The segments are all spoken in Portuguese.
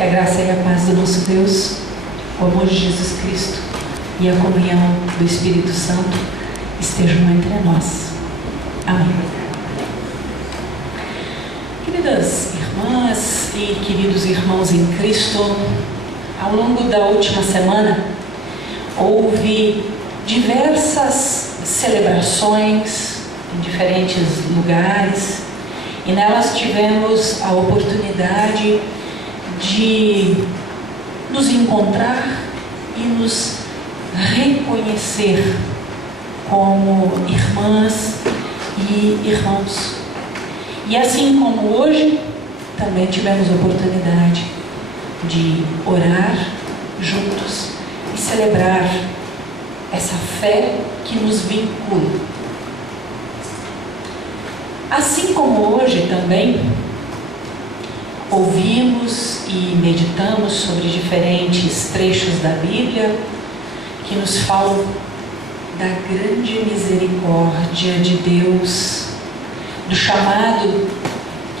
Que a graça e a paz do nosso Deus, o amor de Jesus Cristo e a comunhão do Espírito Santo estejam entre nós. Amém. Queridas irmãs e queridos irmãos em Cristo, ao longo da última semana houve diversas celebrações em diferentes lugares e nelas tivemos a oportunidade de nos encontrar e nos reconhecer como irmãs e irmãos. E assim como hoje, também tivemos a oportunidade de orar juntos e celebrar essa fé que nos vincula. Assim como hoje também ouvimos e meditamos sobre diferentes trechos da Bíblia que nos falam da grande misericórdia de Deus, do chamado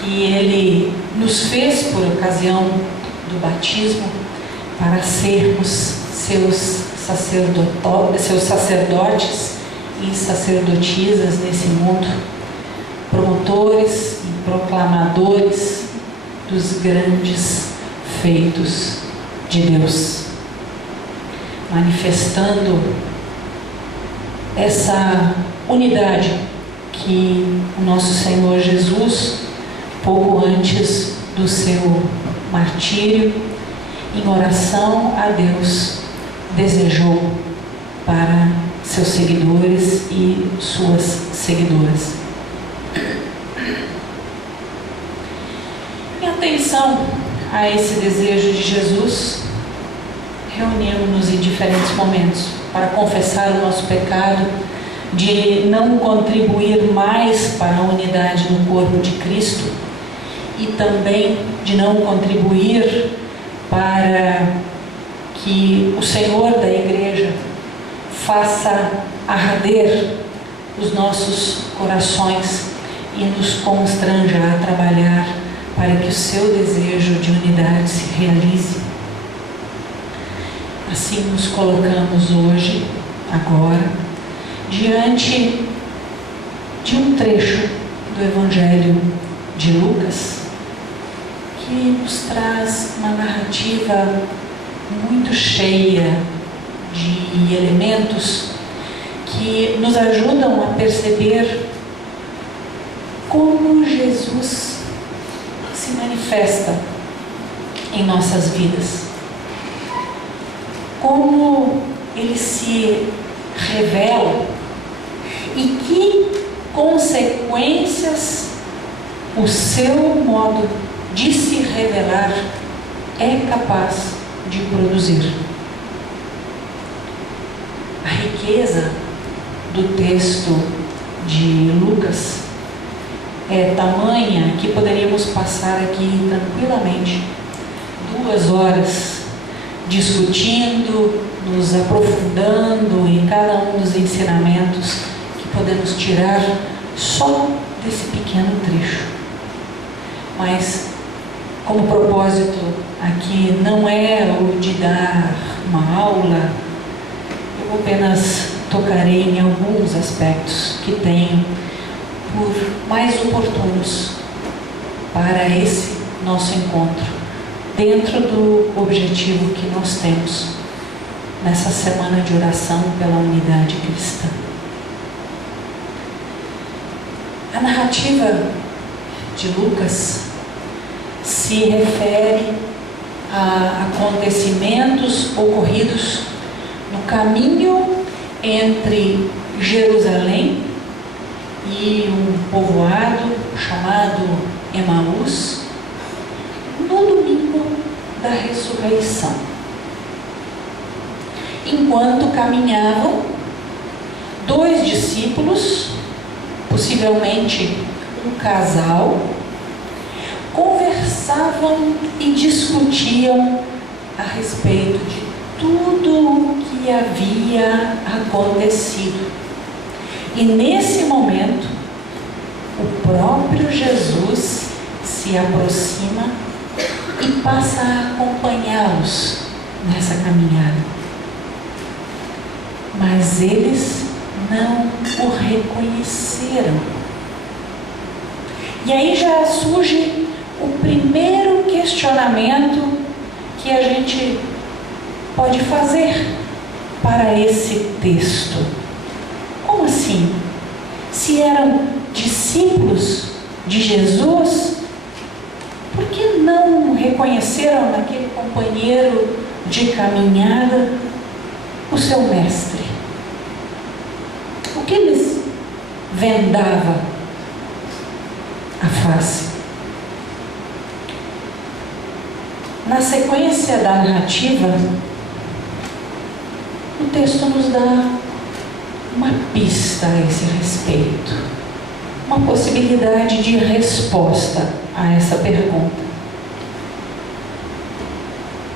que Ele nos fez por ocasião do batismo para sermos seus sacerdotes e sacerdotisas nesse mundo, promotores e proclamadores dos grandes feitos de Deus, manifestando essa unidade que o nosso Senhor Jesus, pouco antes do seu martírio, em oração a Deus, desejou para seus seguidores e suas seguidoras. Em atenção a esse desejo de Jesus, reunimos-nos em diferentes momentos para confessar o nosso pecado de não contribuir mais para a unidade do corpo de Cristo e também de não contribuir para que o Senhor da Igreja faça arder os nossos corações e nos constranja a trabalhar para que o seu desejo de unidade se realize. Assim nos colocamos hoje, agora, diante de um trecho do Evangelho de Lucas que nos traz uma narrativa muito cheia de elementos que nos ajudam a perceber como Jesus se manifesta em nossas vidas, como Ele se revela e que consequências o seu modo de se revelar é capaz de produzir. A riqueza do texto de Lucas é tamanha que poderíamos passar aqui tranquilamente 2 horas discutindo, nos aprofundando em cada um dos ensinamentos que podemos tirar só desse pequeno trecho. Mas, como propósito aqui não é o de dar uma aula, eu apenas tocarei em alguns aspectos que tenho por mais oportunos para esse nosso encontro, dentro do objetivo que nós temos nessa semana de oração pela unidade cristã. A narrativa de Lucas se refere a acontecimentos ocorridos no caminho entre Jerusalém e um povoado chamado Emaús, no domingo da ressurreição. Enquanto caminhavam, 2 discípulos, possivelmente um casal, conversavam e discutiam a respeito de tudo o que havia acontecido. E nesse momento, o próprio Jesus se aproxima e passa a acompanhá-los nessa caminhada. Mas eles não o reconheceram. E aí já surge o primeiro questionamento que a gente pode fazer para esse texto. Como assim? Se eram discípulos de Jesus, por que não reconheceram naquele companheiro de caminhada o seu mestre? O que lhes vendava a face? Na sequência da narrativa, o texto nos dá uma pista a esse respeito, uma possibilidade de resposta a essa pergunta.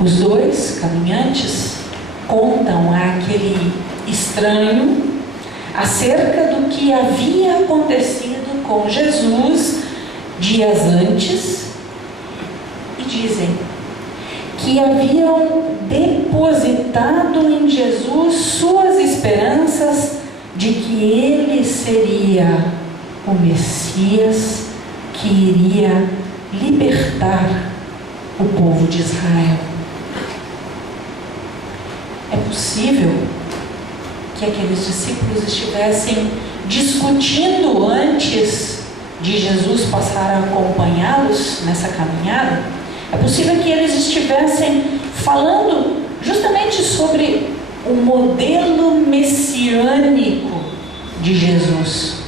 Os dois caminhantes contam àquele estranho acerca do que havia acontecido com Jesus dias antes e dizem que haviam depositado em Jesus suas esperanças de que ele seria o Messias que iria libertar o povo de Israel. É possível que aqueles discípulos estivessem discutindo antes de Jesus passar a acompanhá-los nessa caminhada? É possível que eles estivessem falando justamente sobre o modelo messiânico de Jesus.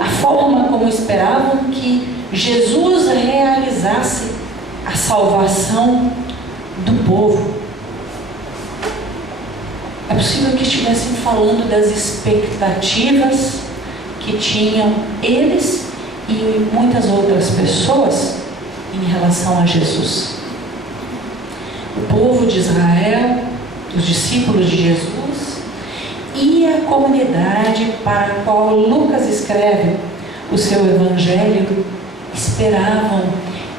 A forma como esperavam que Jesus realizasse a salvação do povo. É possível que estivessem falando das expectativas que tinham eles e muitas outras pessoas em relação a Jesus. O povo de Israel, os discípulos de Jesus e a comunidade para a qual Lucas escreve o seu evangelho esperavam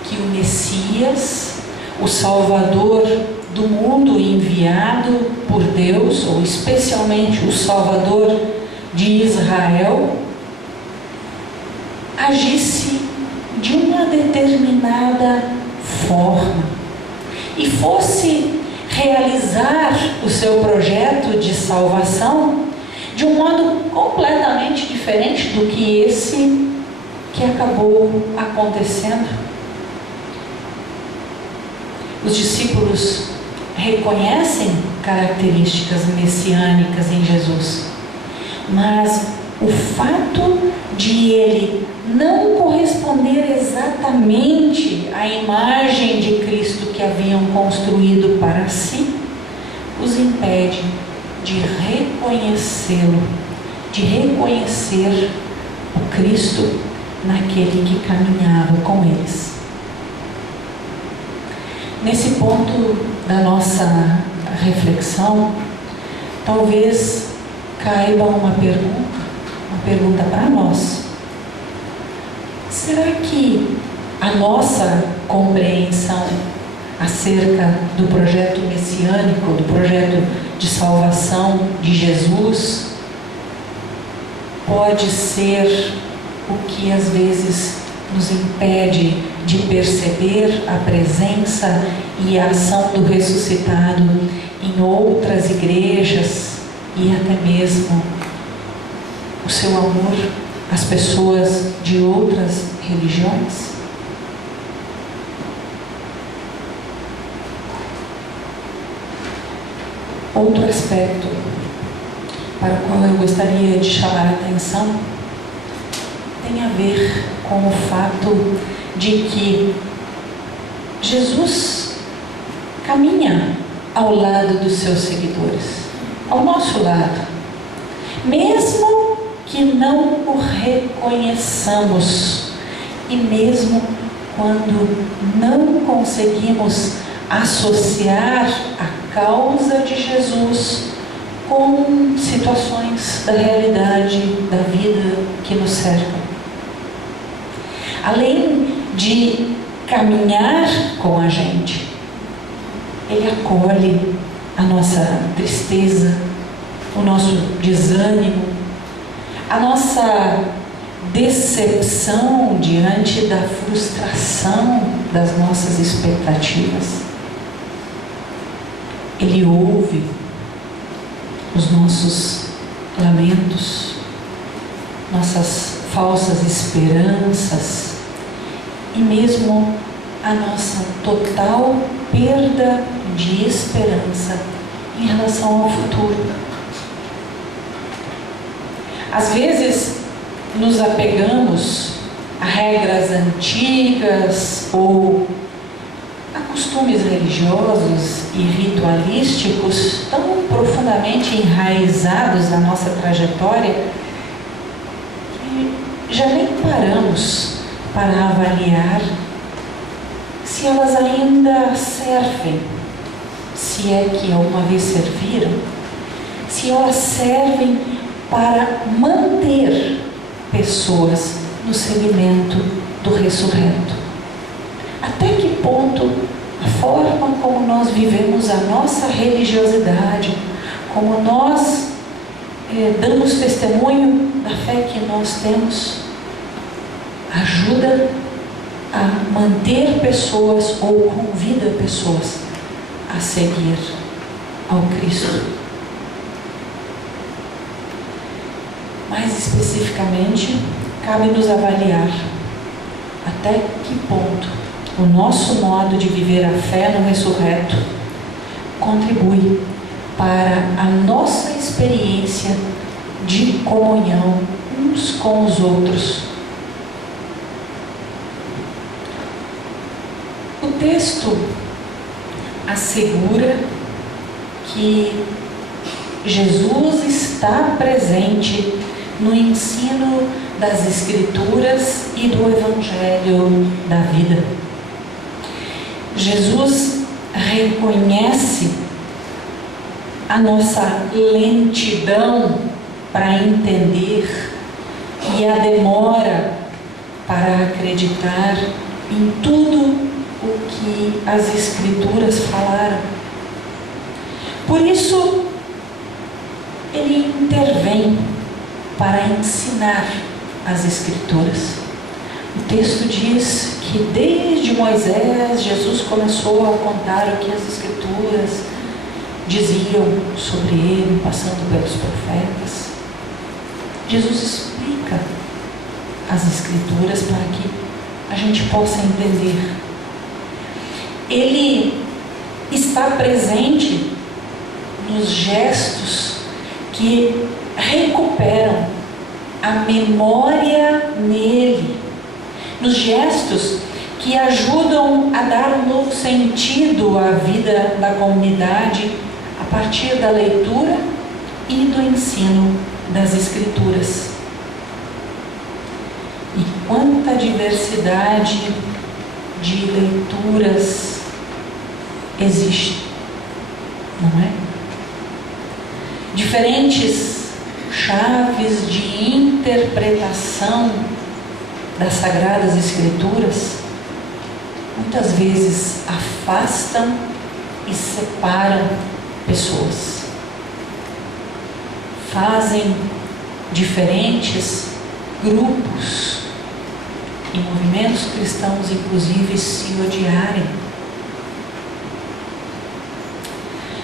que o Messias, o Salvador do mundo enviado por Deus, ou especialmente o Salvador de Israel, agisse de uma determinada forma e fosse realizar o seu projeto de salvação de um modo completamente diferente do que esse que acabou acontecendo. Os discípulos reconhecem características messiânicas em Jesus, mas o fato de ele não corresponder exatamente à imagem de Cristo que haviam construído para si, os impede de reconhecê-lo, de reconhecer o Cristo naquele que caminhava com eles. Nesse ponto da nossa reflexão, talvez caiba uma pergunta para nós. Será que a nossa compreensão acerca do projeto messiânico, do projeto de salvação de Jesus, pode ser o que às vezes nos impede de perceber a presença e a ação do ressuscitado em outras igrejas e até mesmo o seu amor às pessoas de outras religiões? Outro aspecto para o qual eu gostaria de chamar a atenção tem a ver com o fato de que Jesus caminha ao lado dos seus seguidores, ao nosso lado, mesmo que não o reconheçamos e mesmo quando não conseguimos associar a causa de Jesus com situações da realidade da vida que nos cercam. Além de caminhar com a gente. Ele acolhe a nossa tristeza, o nosso desânimo, a nossa decepção diante da frustração das nossas expectativas. Ele ouve os nossos lamentos, nossas falsas esperanças e mesmo a nossa total perda de esperança em relação ao futuro. Às vezes nos apegamos a regras antigas ou a costumes religiosos e ritualísticos tão profundamente enraizados na nossa trajetória que já nem paramos para avaliar se elas ainda servem, se é que alguma vez serviram, se elas servem para manter pessoas no segmento do ressurreto. Até que ponto a forma como nós vivemos a nossa religiosidade, como nós damos testemunho da fé que nós temos, ajuda a manter pessoas ou convida pessoas a seguir ao Cristo. Mais especificamente, cabe-nos avaliar até que ponto o nosso modo de viver a fé no ressurreto contribui para a nossa experiência de comunhão uns com os outros. O texto assegura que Jesus está presente no ensino das Escrituras e do Evangelho da vida. Jesus reconhece a nossa lentidão para entender e a demora para acreditar em tudo o que as Escrituras falaram. Por isso, ele intervém para ensinar as Escrituras. O texto diz que desde Moisés, Jesus começou a contar o que as Escrituras diziam sobre ele, passando pelos profetas. Jesus explica as Escrituras para que a gente possa entender. Ele está presente nos gestos que recuperam a memória nele, nos gestos que ajudam a dar um novo sentido à vida da comunidade a partir da leitura e do ensino das Escrituras. E quanta diversidade de leituras existe, não é? Diferentes chaves de interpretação das Sagradas Escrituras muitas vezes afastam e separam pessoas, fazem diferentes grupos e movimentos cristãos inclusive se odiarem.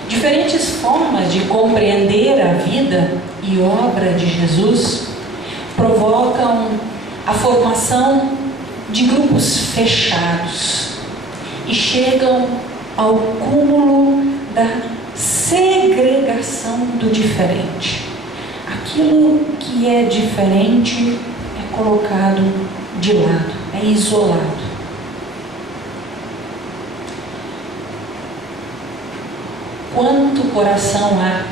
Diferentes formas de compreender a vida e obra de Jesus provocam a formação de grupos fechados e chegam ao cúmulo da segregação do diferente. Aquilo que é diferente é colocado de lado, é isolado. Quanto coração há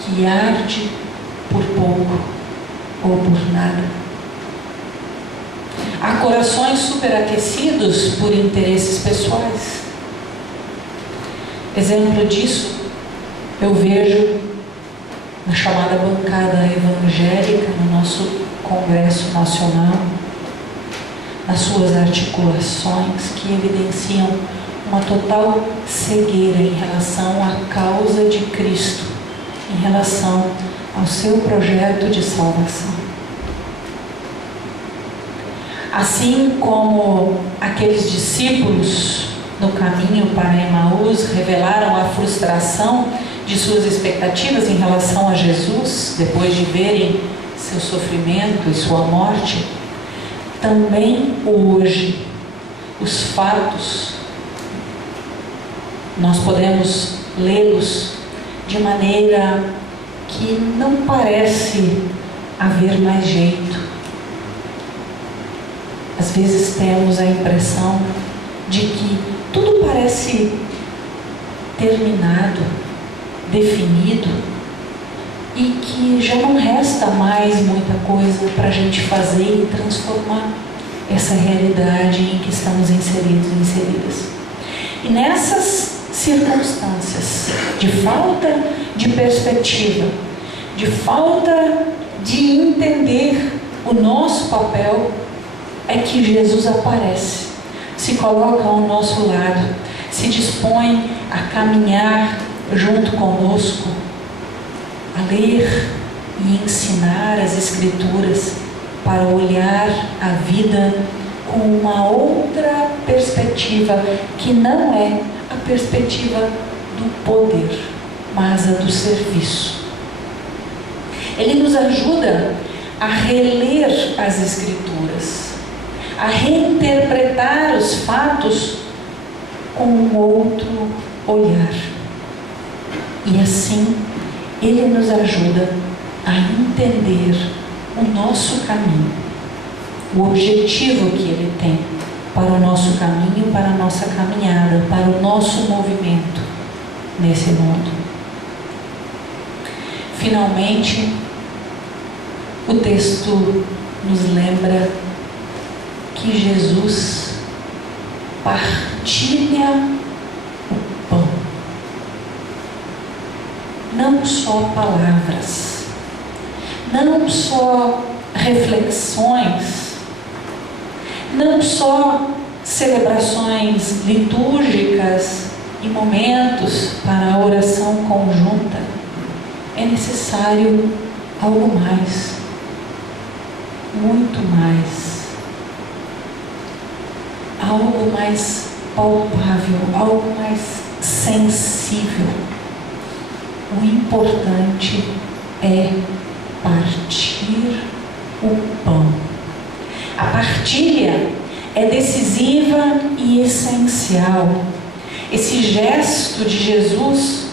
que arde por pouco ou por nada? Há corações superaquecidos por interesses pessoais. Exemplo disso eu vejo na chamada bancada evangélica no nosso Congresso Nacional. nas suas articulações, que evidenciam uma total cegueira em relação à causa de Cristo, em relação ao seu projeto de salvação. Assim como aqueles discípulos no caminho para Emaús revelaram a frustração de suas expectativas em relação a Jesus, depois de verem seu sofrimento e sua morte, também hoje os fatos nós podemos lê-los de maneira que não parece haver mais jeito. Às vezes temos a impressão de que tudo parece terminado, definido, e que já não resta mais muita coisa para a gente fazer e transformar essa realidade em que estamos inseridos e inseridas. E nessas circunstâncias de falta de perspectiva, de falta de entender o nosso papel, é que Jesus aparece, se coloca ao nosso lado, se dispõe a caminhar junto conosco, a ler e ensinar as Escrituras para olhar a vida com uma outra perspectiva, que não é a perspectiva do poder, mas a do serviço. Ele nos ajuda a reler as Escrituras, a reinterpretar os fatos com um outro olhar. E assim, Ele nos ajuda a entender o nosso caminho, o objetivo que Ele tem para o nosso caminho, para a nossa caminhada, para o nosso movimento nesse mundo. Finalmente, o texto nos lembra que Jesus partilha o pão. Não só palavras, não só reflexões, não só celebrações litúrgicas e momentos para a oração conjunta. É necessário algo mais, muito mais, algo mais palpável, algo mais sensível. O importante é partir o pão. A partilha é decisiva e essencial. Esse gesto de Jesus,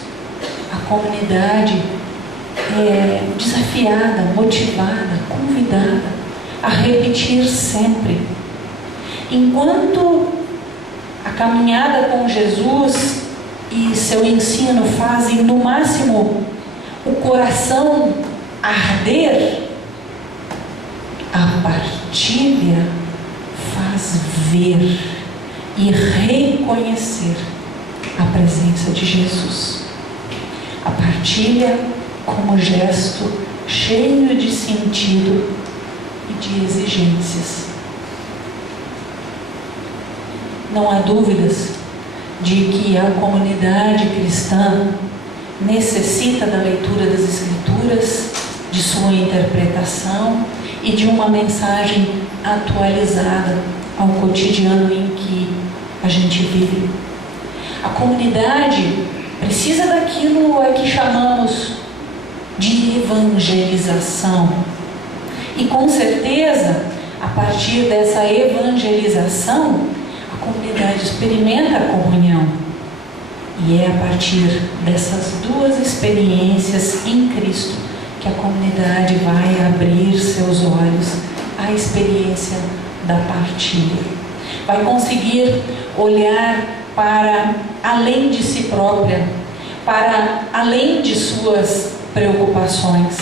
a comunidade é desafiada, motivada, convidada a repetir sempre. Enquanto a caminhada com Jesus e seu ensino fazem no máximo o coração arder, a partilha faz ver e reconhecer a presença de Jesus. A partilha como gesto cheio de sentido e de exigências. Não há dúvidas de que a comunidade cristã necessita da leitura das Escrituras, de sua interpretação e de uma mensagem atualizada ao cotidiano em que a gente vive. A comunidade precisa daquilo que chamamos de evangelização. E com certeza, a partir dessa evangelização, a comunidade experimenta a comunhão. E é a partir dessas duas experiências em Cristo que a comunidade vai abrir seus olhos à experiência da partilha. Vai conseguir olhar para além de si própria, para além de suas preocupações.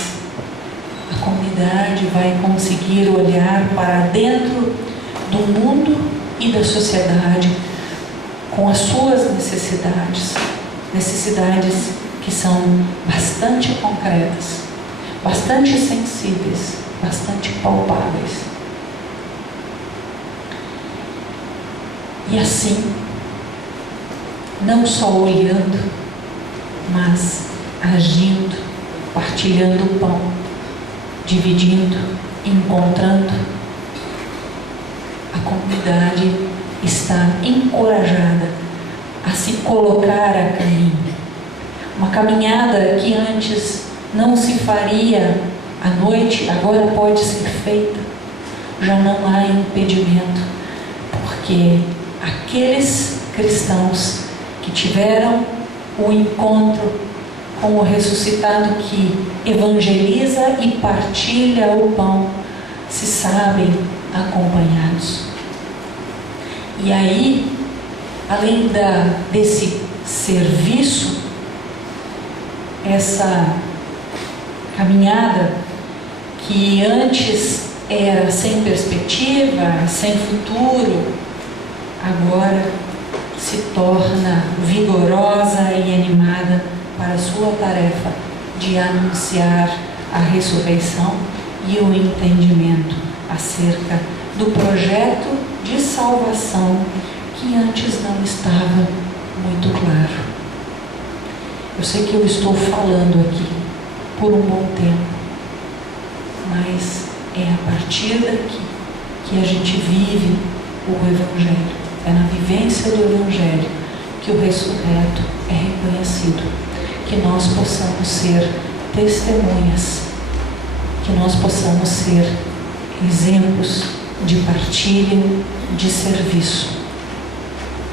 A comunidade vai conseguir olhar para dentro do mundo e da sociedade com as suas necessidades que são bastante concretas, bastante sensíveis, bastante palpáveis. E assim, não só olhando, mas agindo, partilhando o pão, dividindo, encontrando, a comunidade está encorajada a se colocar a caminho. Uma caminhada que antes não se faria à noite, agora pode ser feita. Já não há impedimento, porque aqueles cristãos que tiveram o encontro com o ressuscitado, que evangeliza e partilha o pão, se sabem acompanhados. E aí, além desse serviço, essa caminhada que antes era sem perspectiva, sem futuro, agora se torna vigorosa e animada para a sua tarefa de anunciar a ressurreição e o entendimento acerca do projeto de salvação que antes não estava muito claro. Eu sei que eu estou falando aqui por um bom tempo, mas é a partir daqui que a gente vive o Evangelho. É na vivência do Evangelho que o ressurreto é reconhecido, que nós possamos ser testemunhas, que nós possamos ser exemplos de partilha, de serviço,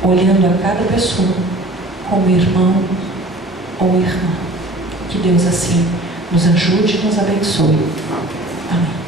olhando a cada pessoa como irmão ou irmã. Que Deus assim nos ajude e nos abençoe. Amém.